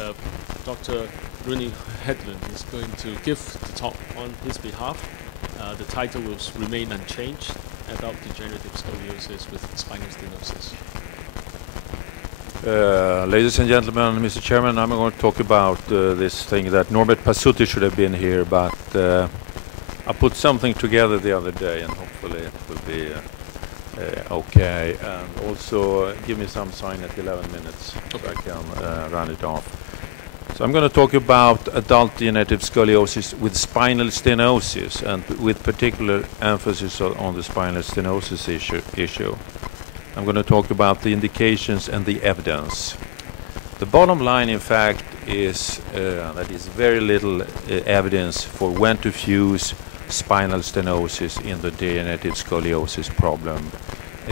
Dr. Rune Hedlund is going to give the talk on his behalf. The title will remain unchanged: Adult Degenerative Scoliosis with Spinal Stenosis. Ladies and gentlemen, Mr. Chairman, I'm going to talk about this thing that Norbert Passutti should have been here, but I put something together the other day and hopefully it will be okay. And also give me some sign at 11 minutes so I can run it off. So I'm going to talk about adult degenerative scoliosis with spinal stenosis, and with particular emphasis on the spinal stenosis issue. I'm going to talk about the indications and the evidence. The bottom line, in fact, is that is very little evidence for when to fuse spinal stenosis in the degenerative scoliosis problem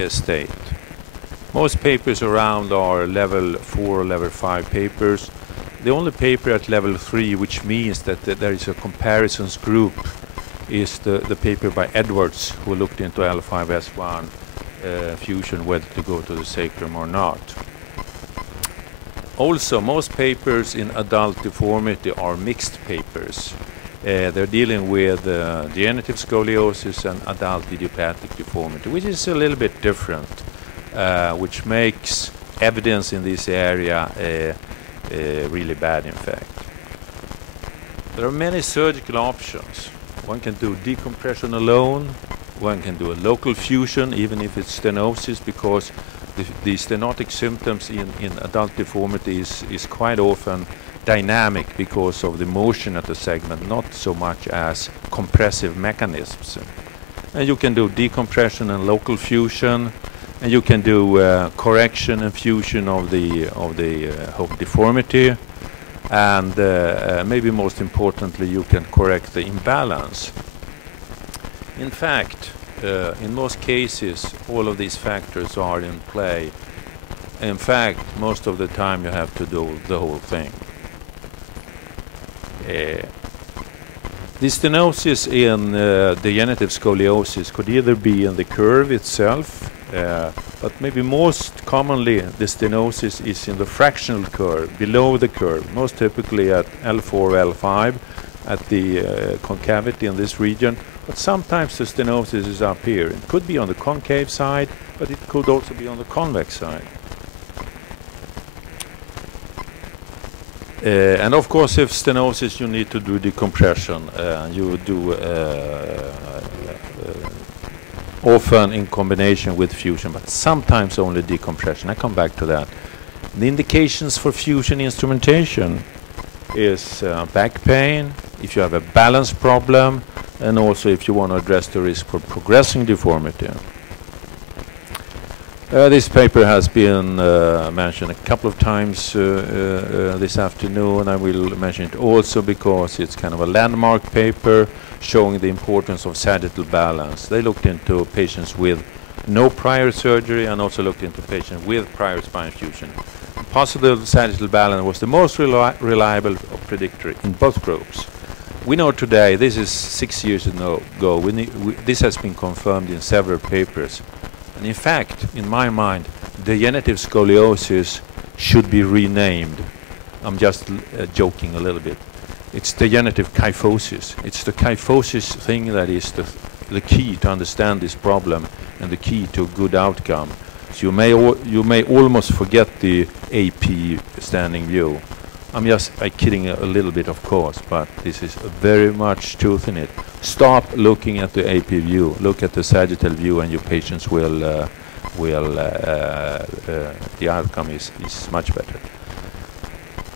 state. Most papers around are level 4 or level 5 papers. The only paper at level 3, which means that there is a comparisons group, is the paper by Edwards, who looked into L5-S1 fusion, whether to go to the sacrum or not. Also, most papers in adult deformity are mixed papers. They're dealing with degenerative scoliosis and adult idiopathic deformity, which is a little bit different, which makes evidence in this area really bad, in fact. There are many surgical options. One can do decompression alone. One can do a local fusion, even if it's stenosis, because the stenotic symptoms in adult deformity is quite often dynamic because of the motion at the segment, not so much as compressive mechanisms. And you can do decompression and local fusion, and you can do correction and fusion of the whole deformity, and maybe most importantly, you can correct the imbalance. In fact, in most cases, all of these factors are in play. In fact, most of the time you have to do the whole thing. The stenosis in degenerative scoliosis could either be in the curve itself, but maybe most commonly the stenosis is in the fractional curve, below the curve, most typically at L4, L5, at the concavity in this region. But sometimes the stenosis is up here. It could be on the concave side, but it could also be on the convex side. And of course, if stenosis, you need to do decompression. You do often in combination with fusion, but sometimes only decompression. I come back to that. The indications for fusion instrumentation is back pain, if you have a balance problem, and also if you want to address the risk for progressing deformity. This paper has been mentioned a couple of times this afternoon. I will mention it also because it's kind of a landmark paper showing the importance of sagittal balance. They looked into patients with no prior surgery and also looked into patients with prior spine fusion. Positive sagittal balance was the most reliable predictor in both groups. We know today, this is 6 years ago, this has been confirmed in several papers. And in fact, in my mind, degenerative scoliosis should be renamed. I'm just joking a little bit. It's degenerative kyphosis. It's the kyphosis thing that is the key to understand this problem and the key to a good outcome. So you may almost forget the AP standing view. I'm just kidding a little bit, of course, but this is very much truth in it. Stop looking at the AP view. Look at the sagittal view, and your patients will the outcome is much better.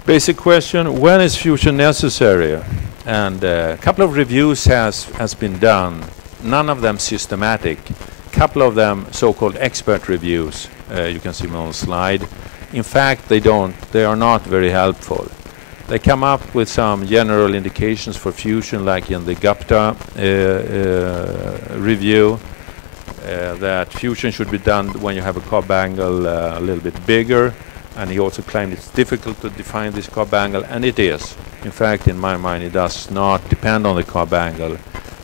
Basic question: when is fusion necessary? And a couple of reviews has been done. None of them systematic. Couple of them so-called expert reviews. You can see them on the slide. In fact, they are not very helpful. They come up with some general indications for fusion, like in the Gupta review, that fusion should be done when you have a Cobb angle a little bit bigger. And he also claimed it's difficult to define this Cobb angle, and it is. In fact, in my mind, it does not depend on the Cobb angle.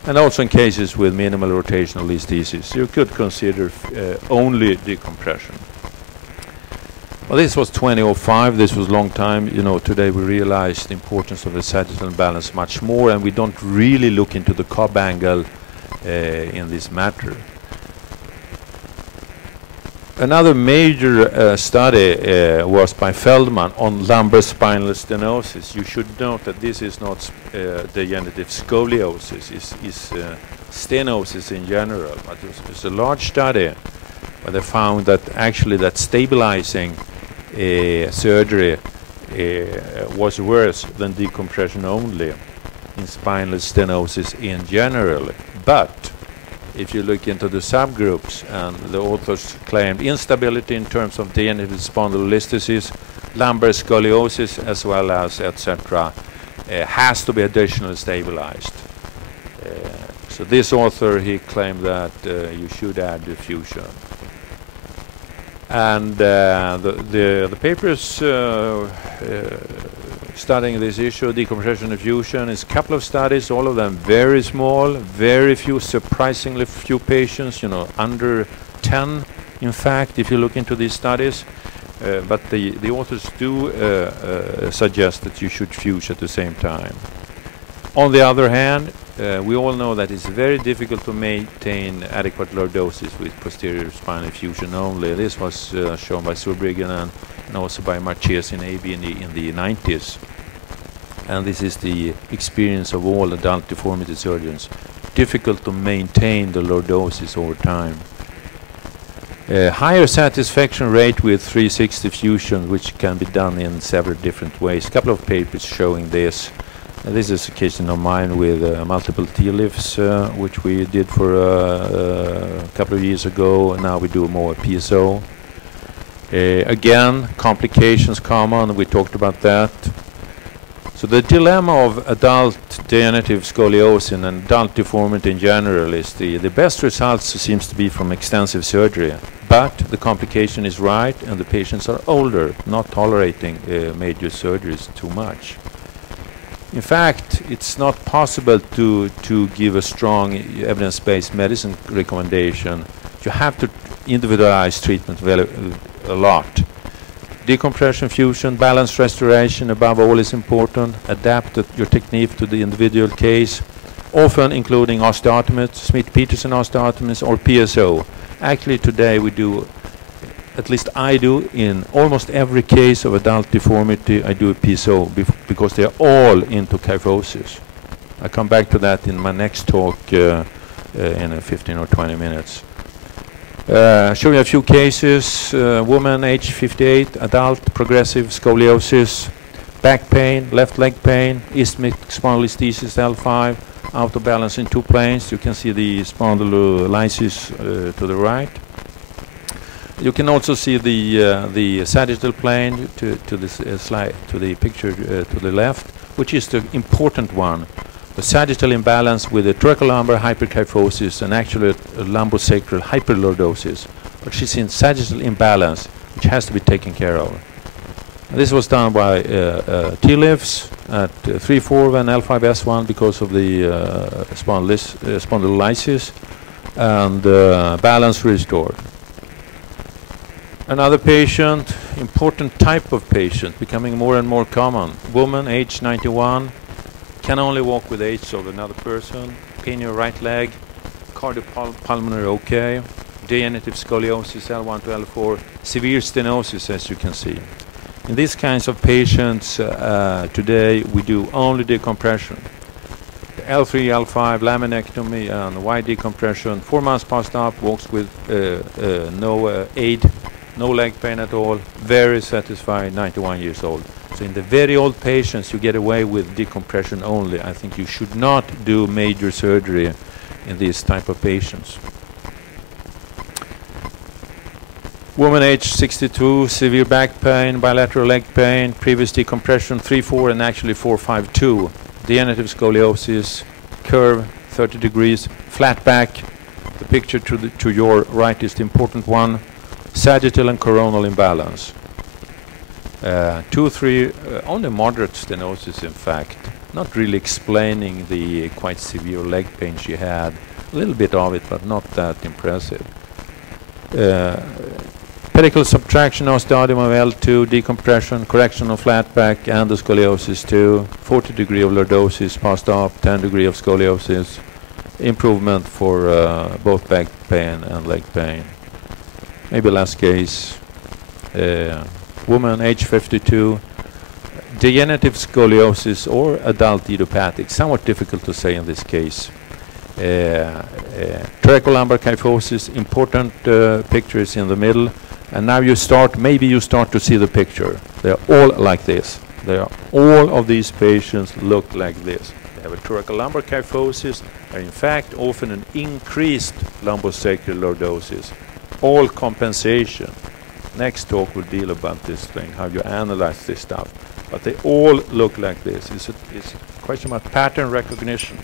And also in cases with minimal rotational listhesis, you could consider only decompression. Well, this was 2005. This was a long time. You know, today we realize the importance of the sagittal imbalance much more, and we don't really look into the Cobb angle in this matter. Another major study was by Feldman on lumbar spinal stenosis. You should note that this is not degenerative scoliosis, it's stenosis in general. But it's a large study where they found that actually that stabilizing surgery was worse than decompression only in spinal stenosis in general. But if you look into the subgroups, and the authors claimed instability in terms of degenerative spondylolisthesis, lumbar scoliosis, as well as etc., has to be additionally stabilized. So this author, he claimed that you should add diffusion. And the papers studying this issue, decompression diffusion, is a couple of studies, all of them very small, very few, surprisingly few patients, you know, under 10, in fact, if you look into these studies. But the authors do suggest that you should fuse at the same time. On the other hand, we all know that it's very difficult to maintain adequate lordosis with posterior spinal fusion only. This was shown by Zurbriggen and also by Marchesi and AB in the 90s. And this is the experience of all adult deformity surgeons. Difficult to maintain the lordosis over time. Higher satisfaction rate with 360 fusion, which can be done in several different ways. A couple of papers showing this. This is a case of mine with multiple T-lifts, which we did for a couple of years ago. Now we do more PSO. Again, complications common. We talked about that. So the dilemma of adult degenerative scoliosis and adult deformity in general is the best results seems to be from extensive surgery. But the complication is right, and the patients are older, not tolerating major surgeries too much. In fact, it's not possible to give a strong evidence-based medicine recommendation. You have to individualize treatment a lot. Decompression, fusion, balance restoration above all is important. Adapt your technique to the individual case, often including osteotomies, Smith-Peterson osteotomies, or PSO. Actually, today we do, at least I do, in almost every case of adult deformity, I do a PSO because they are all into kyphosis. I'll come back to that in my next talk in 15 or 20 minutes. Show you a few cases. Woman, age 58, adult, progressive scoliosis, back pain, left leg pain, isthmic spondylolisthesis L5, out of balance in 2 planes. You can see the spondylolysis to the right. You can also see the sagittal plane to this slide, to the picture to the left, which is the important one. The sagittal imbalance with a thoracolumbar hyperkyphosis and actually a lumbosacral hyperlordosis. But she's in sagittal imbalance, which has to be taken care of. And this was done by T-lifts at 3-4 and L5S1 because of the spondylolysis, and balance restored. Another patient, important type of patient, becoming more and more common. Woman, age 91, can only walk with aids of another person, pain in your right leg, cardiopulmonary okay, degenerative scoliosis L1 to L4, severe stenosis, as you can see. In these kinds of patients, today we do only decompression. The L3, L5, laminectomy and wide decompression, 4 months post-op, walks with no aid, no leg pain at all, very satisfied, 91 years old. So in the very old patients, you get away with decompression only. I think you should not do major surgery in these type of patients. Woman age 62, severe back pain, bilateral leg pain, previous decompression 3-4 and actually 4-5-2. Degenerative scoliosis, curve 30 degrees, flat back. The picture to your right is the important one. Sagittal and coronal imbalance. 2-3, only moderate stenosis in fact, not really explaining the quite severe leg pain she had. A little bit of it, but not that impressive. Pedicle subtraction, osteotomy of L2, decompression, correction of flat back, endoscoliosis 2, 40 degree of lordosis, post-op, 10 degree of scoliosis, improvement for both back pain and leg pain. Maybe last case, woman age 52, degenerative scoliosis or adult idiopathic, somewhat difficult to say in this case. Thoracolumbar kyphosis, important pictures in the middle. And now maybe you start to see the picture. They're all like this. All of these patients look like this. They have a thoracolumbar kyphosis, and in fact often an increased lumbosacral lordosis. All compensation. Next talk will deal about this thing, how you analyze this stuff. But they all look like this. It's a question about pattern recognition.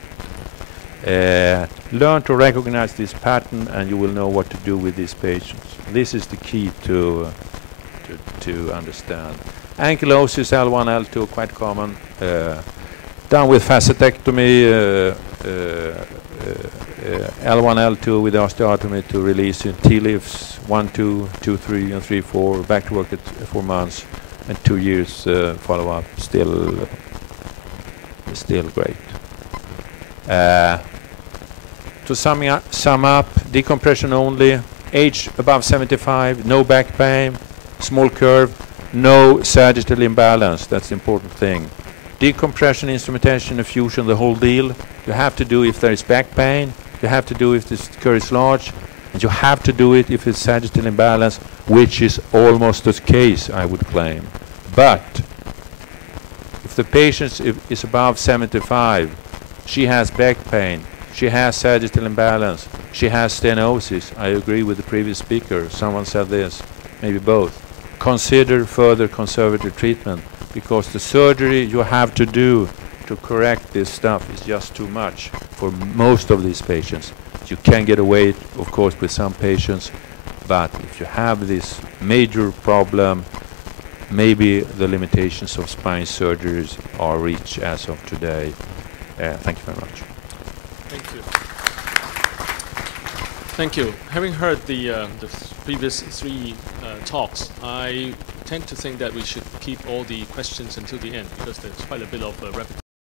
Learn to recognize this pattern and you will know what to do with these patients. This is the key to understand. Ankylosis L1, L2, quite common. Done with facetectomy, L1, L2 with osteotomy to release in T-lifts 1, 2, 2, 3, and 3, 4. Back to work at 4 months and 2 years follow-up. Still great. To sum up, decompression only, age above 75, no back pain, small curve, no sagittal imbalance, that's the important thing. Decompression, instrumentation, effusion, the whole deal. You have to do if there is back pain, you have to do if this curve is large, and you have to do it if it's sagittal imbalance, which is almost the case, I would claim. But if the patient is above 75, she has back pain, she has sagittal imbalance, she has stenosis. I agree with the previous speaker. Someone said this, maybe both. Consider further conservative treatment because the surgery you have to do to correct this stuff is just too much for most of these patients. You can get away, of course, with some patients, but if you have this major problem, maybe the limitations of spine surgeries are reached as of today. Thank you very much. Thank you. Thank you. Having heard the previous 3 talks, I tend to think that we should keep all the questions until the end because there's quite a bit of repetition.